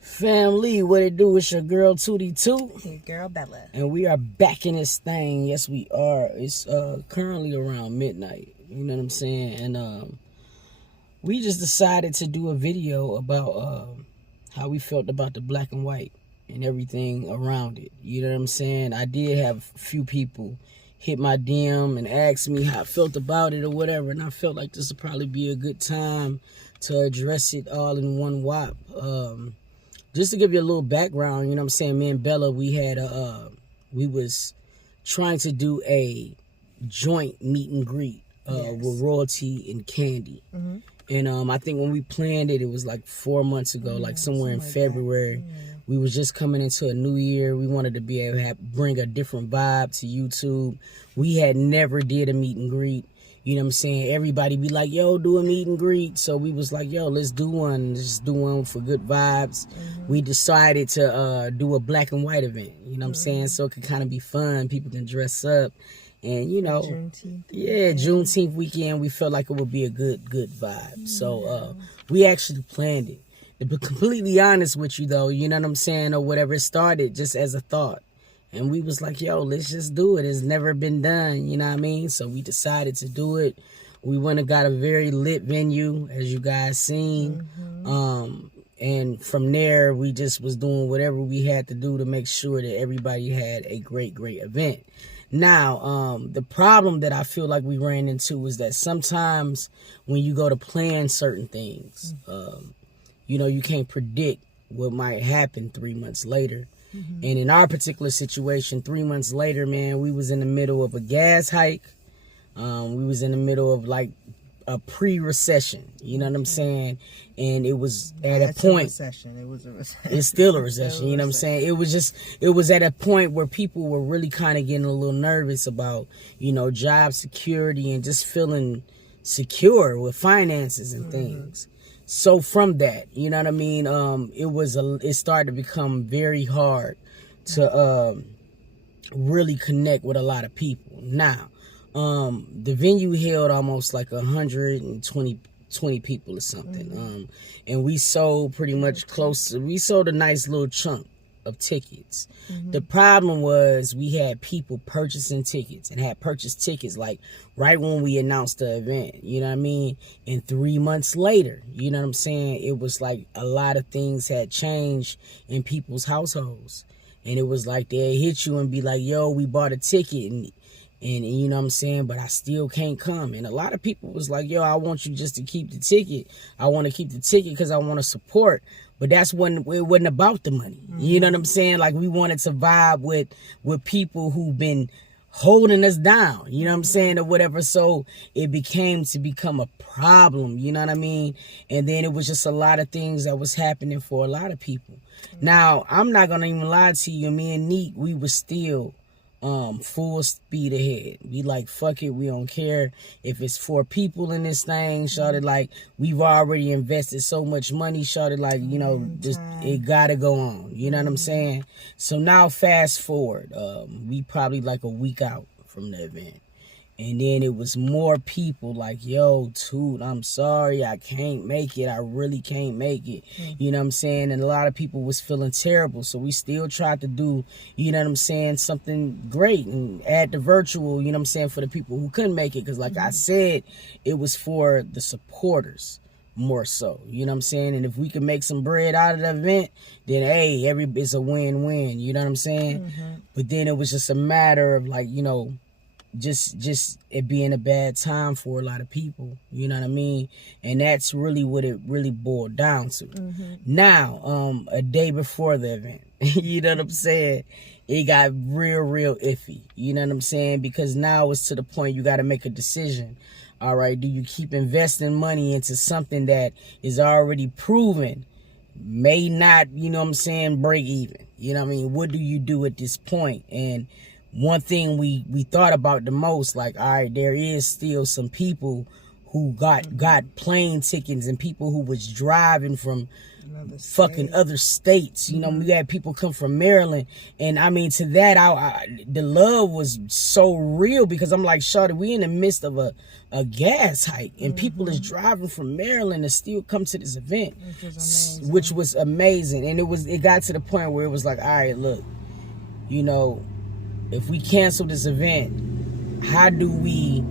Family, what it do? It's your girl Tootie Toot. Your girl Bella. And we are back in this thing. Yes, we are. It's currently around midnight. You know what I'm saying? And we just decided to do a video about how we felt about the black and white and everything around it. You know what I'm saying? I did have a few people hit my DM and ask me how I felt about it or whatever, and I felt like this would probably be a good time to address it all in one whop. Just to give you a little background, you know what I'm saying, me and Bella, we had we was trying to do a joint meet and greet with Royalty and Candy. Mm-hmm. And I think when we planned it, it was like 4 months ago, like somewhere in February. We was just coming into a new year. We wanted to be able to bring a different vibe to YouTube. We had never did a meet and greet. You know what I'm saying? Everybody be like, yo, do a meet and greet. So we was like, yo, let's do one. Let's do one for good vibes. Mm-hmm. We decided to do a black and white event. You know what I'm saying? So it could kind of be fun. People can dress up. And, you know, Juneteenth weekend, we felt like it would be a good vibe. So we actually planned it. To be completely honest with you, though, you know what I'm saying, or whatever, it started just as a thought. And we was like, yo, let's just do it. It's never been done, you know what I mean? So we decided to do it. We went and got a very lit venue, as you guys seen. Mm-hmm. And from there, we just was doing whatever we had to do to make sure that everybody had a great event. Now, the problem that I feel like we ran into is that sometimes when you go to plan certain things, you know, you can't predict what might happen 3 months later. Mm-hmm. And in our particular situation, 3 months later, man, we was in the middle of a gas hike. We was in the middle of like a pre-recession, you know what I'm saying? And it was at a point. It was a recession. It's still a recession, you know what I'm saying? It was at a point where people were really kind of getting a little nervous about, you know, job security and just feeling secure with finances and things. So from that, you know what I mean? It started to become very hard to really connect with a lot of people. Now, the venue held almost like 120 people or something. And we sold pretty much we sold a nice little chunk of tickets. The problem was we had people purchasing tickets and had purchased tickets like right when we announced the event, you know what I mean? And 3 months later, you know what I'm saying? It was like a lot of things had changed in people's households. And it was like they'd hit you and be like, yo, we bought a ticket and you know what I'm saying, but I still can't come. And a lot of people was like, yo, I want you just to keep the ticket. I want to keep the ticket because I want to support. But that's when it wasn't about the money. You know what I'm saying? Like we wanted to vibe with people who've been holding us down, you know what I'm saying, or whatever. So it become a problem, you know what I mean? And then it was just a lot of things that was happening for a lot of people. Now, I'm not going to even lie to you. Me and Neek, we were still full speed ahead. We like, fuck it, we don't care if it's 4 people in this thing. Shorty, like, we've already invested so much money. Shorty, like, you know, just it gotta go on, you know what I'm saying? So now fast forward, we probably like a week out from the event, and then it was more people like, yo, Toot, I'm sorry, I can't make it. I really can't make it. You know what I'm saying? And a lot of people was feeling terrible. So we still tried to do, you know what I'm saying, something great and add the virtual, you know what I'm saying, for the people who couldn't make it. Because like I said, it was for the supporters more so, you know what I'm saying? And if we could make some bread out of the event, then hey, it's a win-win, you know what I'm saying? But then it was just a matter of like, you know, just it being a bad time for a lot of people, you know what I mean? And that's really what it really boiled down to. Now, a day before the event, you know what I'm saying, it got real iffy, you know what I'm saying? Because now it's to the point you got to make a decision. All right, do you keep investing money into something that is already proven may not, you know what I'm saying, break even? You know what I mean? What do you do at this point? And one thing we thought about the most, like, all right, there is still some people who got plane tickets, and people who was driving from fucking other states. You know, we had people come from Maryland, and I mean, to that, the love was so real, because I'm like, shawty, we in the midst of a gas hike, and people is driving from Maryland to still come to this event, which was amazing. And it got to the point where it was like, all right, look, you know, if we cancel this event, how do we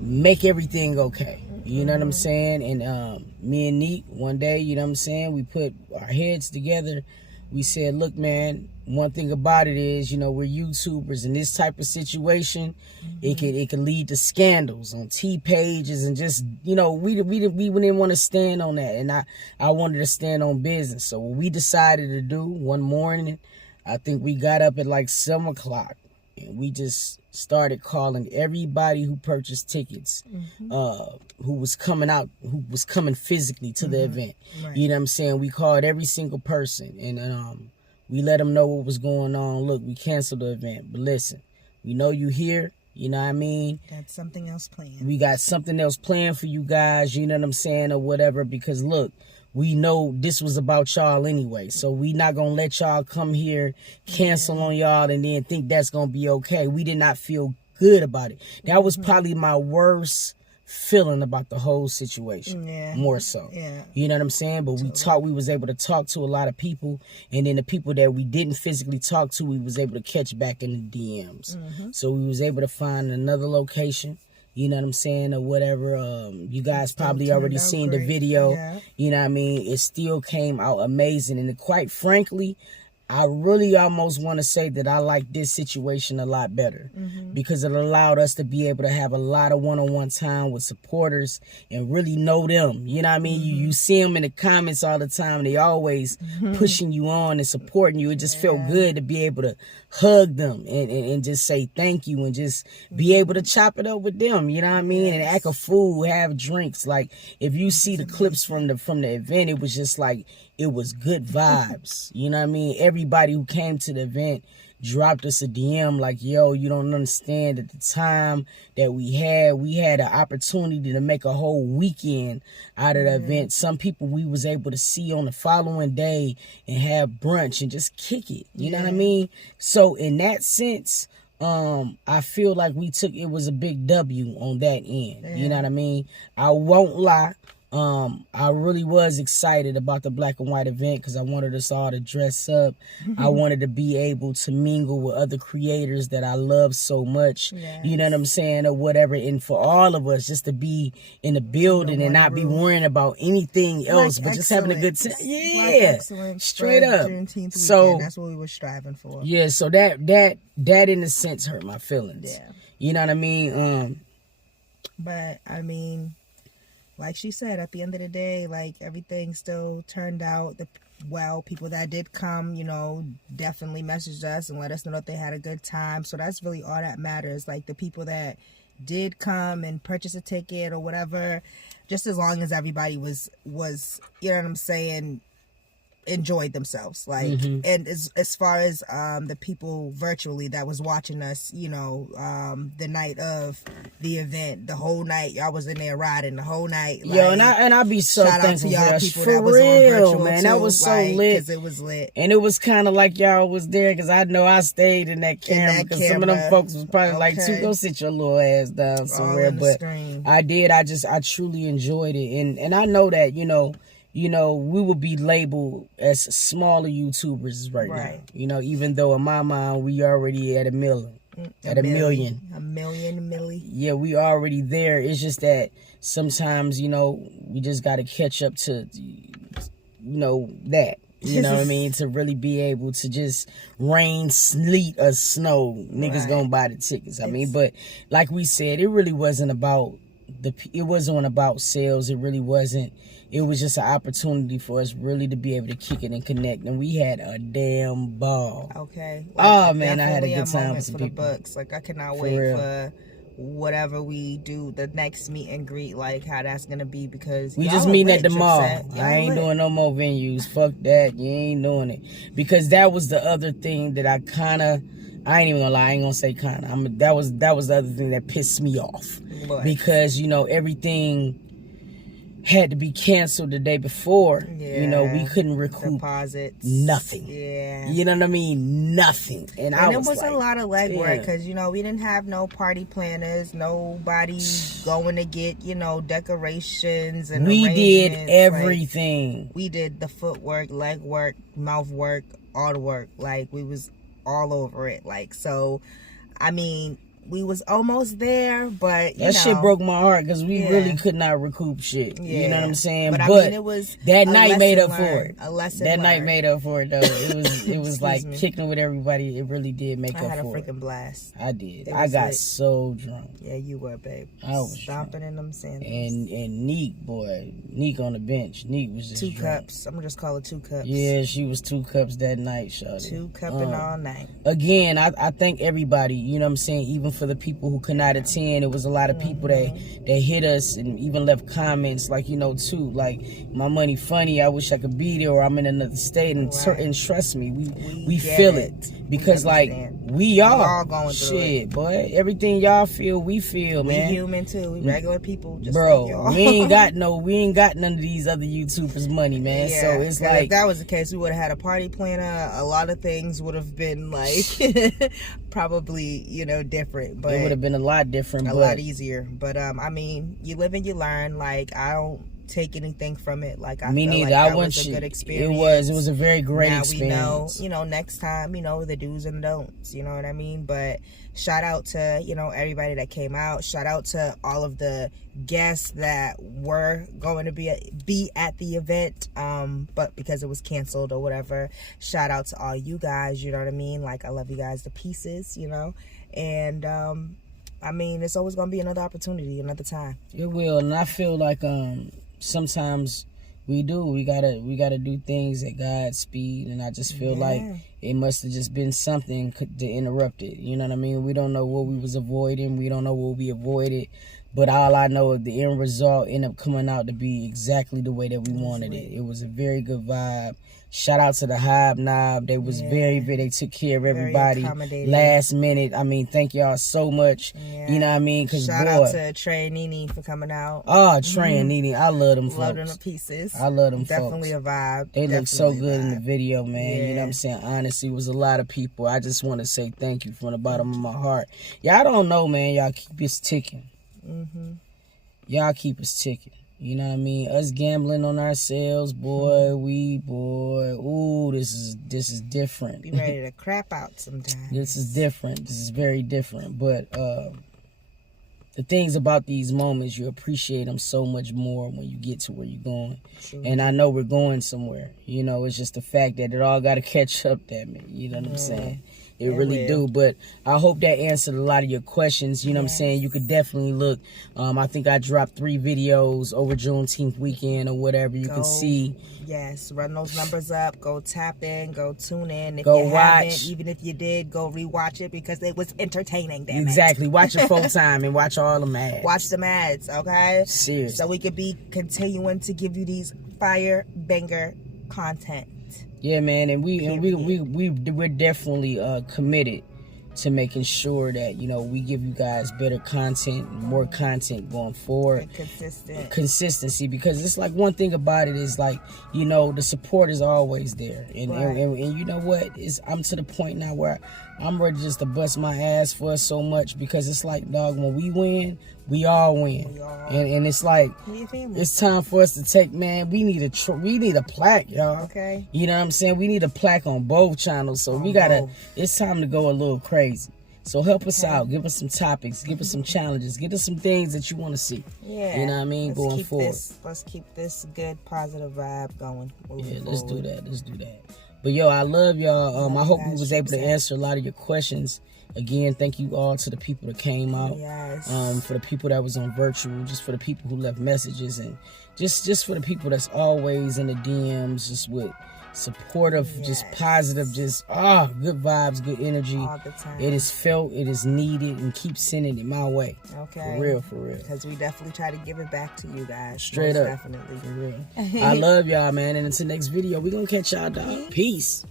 make everything okay? You know what I'm saying? And me and Neek, one day, you know what I'm saying, we put our heads together. We said, look, man, one thing about it is, you know, we're YouTubers, and this type of situation, it can lead to scandals on T pages, and just, you know, we didn't want to stand on that, and I wanted to stand on business. So what we decided to do one morning, I think we got up at like 7 o'clock, and we just started calling everybody who purchased tickets, who was coming physically to the event. Right. You know what I'm saying? We called every single person, and we let them know what was going on. Look, we canceled the event, but listen, we know you here. You know what I mean? Got something else planned. We got something else planned for you guys, you know what I'm saying, or whatever, because look, we know this was about y'all anyway, so we not gonna let y'all come here, cancel on y'all, and then think that's gonna be okay. We did not feel good about it. That was probably my worst feeling about the whole situation. More so. You know what I'm saying? But we was able to talk to a lot of people, and then the people that we didn't physically talk to, we was able to catch back in the DMs. So we was able to find another location. You know what I'm saying, or whatever. You guys probably already seen the video. You know what I mean? It still came out amazing. And quite frankly, I really almost want to say that I like this situation a lot better, because it allowed us to be able to have a lot of one-on-one time with supporters and really know them. You know what I mean? You see them in the comments all the time. They always pushing you on and supporting you. It just felt good to be able to hug them and just say thank you, and just be able to chop it up with them. You know what I mean? And act a fool, have drinks. Like, if you see the clips from the event, it was just like, it was good vibes. You know what I mean? Everybody who came to the event dropped us a DM like, yo, you don't understand, at the time that we had an opportunity to make a whole weekend out of the event. Some people we was able to see on the following day and have brunch and just kick it. You know what I mean? So in that sense, I feel like it was a big W on that end. You know what I mean? I won't lie. I really was excited about the Black and White event, because I wanted us all to dress up. I wanted to be able to mingle with other creators that I love so much. You know what I'm saying, or whatever. And for all of us just to be in the building and not be worrying about anything else, but just having a good time. Yeah, straight up. So that's what we were striving for. Yeah, so that in a sense hurt my feelings. Yeah, you know what I mean. But I mean, like she said, at the end of the day, like, everything still turned out well. People that did come, you know, definitely messaged us and let us know that they had a good time. So that's really all that matters. Like, the people that did come and purchase a ticket or whatever, just as long as everybody was, you know what I'm saying, enjoyed themselves. Like, and as far as the people virtually that was watching us, you know, the night of the event, the whole night, y'all was in there riding the whole night. Like, yo, and I be so thankful for y'all people that was real, man. That was so lit, because it was lit, and it was kind of like y'all was there, because I know I stayed in that camera, because some of them folks was probably like, go sit your little ass down somewhere. But I did. I truly enjoyed it, and I know that, you know, we would be labeled as smaller YouTubers right now. You know, even though in my mind we already at a million. A million. Yeah, we already there. It's just that sometimes, you know, we just got to catch up to, you know, that. You know what I mean? To really be able to just rain, sleet, or snow, niggas gonna buy the tickets. I mean, but like we said, it really wasn't about it wasn't about sales. It really wasn't. It was just an opportunity for us really to be able to kick it and connect, and we had a damn ball. Okay. Like, oh man, I had a good time with some people. The books. Like, I cannot wait for whatever we do, the next meet and greet, like how that's gonna be, because we just meeting at the mall. I ain't doing no more venues. Fuck that. You ain't doing it, because that was the other thing that I I ain't even gonna lie, I ain't gonna say kind of. That was the other thing that pissed me off. What? Because, you know, everything had to be canceled the day before. Yeah. You know, we couldn't recoup deposits. Nothing. Yeah. You know what I mean? Nothing. And it was like, a lot of legwork because, you know, we didn't have no party planners, nobody going to get, you know, decorations and we did everything. Like, we did the footwork, leg work, mouth work, all the work. Like, we was all over it. Like, so, I mean, we was almost there, but that shit broke my heart because we really could not recoup shit. Yeah. You know what I'm saying? But I mean, it was that night made up for it. A lesson that learned. night made up for it though. It was like kicking with everybody. It really did make up for it. I had a freaking blast. I did. I got so drunk. Yeah, you were, babe. I was stomping in them sandals. And Neek, boy, Neek on the bench. Neek was just 2 drunk. cups. I'm gonna just call it 2 cups. Yeah, she was 2 cups that night, shawty. 2 cupping all night. Again, I thank everybody. You know what I'm saying? Even for the people who could not attend, it was a lot of people that hit us and even left comments like, you know, too, like, my money funny, I wish I could be there, or I'm in another state, and trust me, we feel it because like we all going through shit, boy. Everything y'all feel, we feel, man. We human too. We regular people, just bro. like y'all. we ain't got none of these other YouTubers money, man. Yeah, so it's like, if that was the case, we would have had a party planner. A lot of things would have been like probably, you know, different. But it would have been a lot different, a lot easier. But I mean, you live and you learn. Like, I don't take anything from it. Like, I feel like that was a good experience. It was a very great experience. We know, you know, next time, you know, the do's and don'ts, you know what I mean? But shout out to, you know, everybody that came out. Shout out to all of the guests that were going to be at the event, but because it was canceled or whatever. Shout out to all you guys, you know what I mean? Like, I love you guys to pieces, you know? And I mean, it's always going to be another opportunity, another time. It will. And I feel like sometimes we gotta do things at God's speed, and I just feel like it must have just been something to interrupt it. You know what I mean? We don't know what we was avoiding. We don't know what we avoided. But all I know is the end result ended up coming out to be exactly the way that we wanted it. It was a very good vibe. Shout out to the Hobnob. They was they took care of everybody last minute. I mean, thank y'all so much. Yeah. You know what I mean? Cause shout out to Trey and Nene for coming out. Oh, Trey and Nene. I love them folks. Love them to pieces. I love them Definitely folks. a vibe. They look so good in the video, man. Yeah. You know what I'm saying? Honestly, it was a lot of people. I just want to say thank you from the bottom of my heart. Y'all don't know, man. Y'all keep us ticking. Y'all keep us ticking. You know what I mean? Us gambling on ourselves, boy. Ooh, this is different. Be ready to crap out sometimes. This is different. This is very different. But the things about these moments, you appreciate them so much more when you get to where you're going. True. And I know we're going somewhere. You know, it's just the fact that it all got to catch up to me. You know what I'm saying? It really do. But I hope that answered a lot of your questions. You know what I'm saying? You could definitely look. I think I dropped 3 videos over Juneteenth weekend or whatever. You can see. Yes, run those numbers up. Go tap in. Go tune in. If go you watch. Haven't, even if you did, go rewatch it because it was entertaining. Exactly. Watch it full time and watch all the ads. Watch the ads, okay? Seriously. So we could be continuing to give you these fire banger content. Yeah, man, and we're definitely committed to making sure that, you know, we give you guys better content, more content going forward. Consistency, because it's like one thing about it is like, you know, the support is always there. And you know what? I'm to the point now where I'm ready just to bust my ass for us so much because it's like, dog, when we win, we all win. And it's like, it's time for us to take, man, we need a plaque, y'all. Okay. You know what I'm saying? We need a plaque on both channels. So it's time to go a little crazy. So help us out. Give us some topics. Give us some challenges. Give us some things that you want to see. Yeah. You know what I mean? Going forward. Let's keep this good, positive vibe going. Yeah, let's do that. Let's do that. But, yo, I love y'all. I hope we was able to answer a lot of your questions. Again, thank you all to the people that came out. Yes. For the people that was on virtual, just for the people who left messages, and just for the people that's always in the DMs, just with supportive, just positive, just good vibes, good energy. All the time. It is felt, it is needed, and keep sending it my way. Okay. For real. Because we definitely try to give it back to you guys. Straight up. Definitely. For real. I love y'all, man. And until next video, we're going to catch y'all, dog. Peace.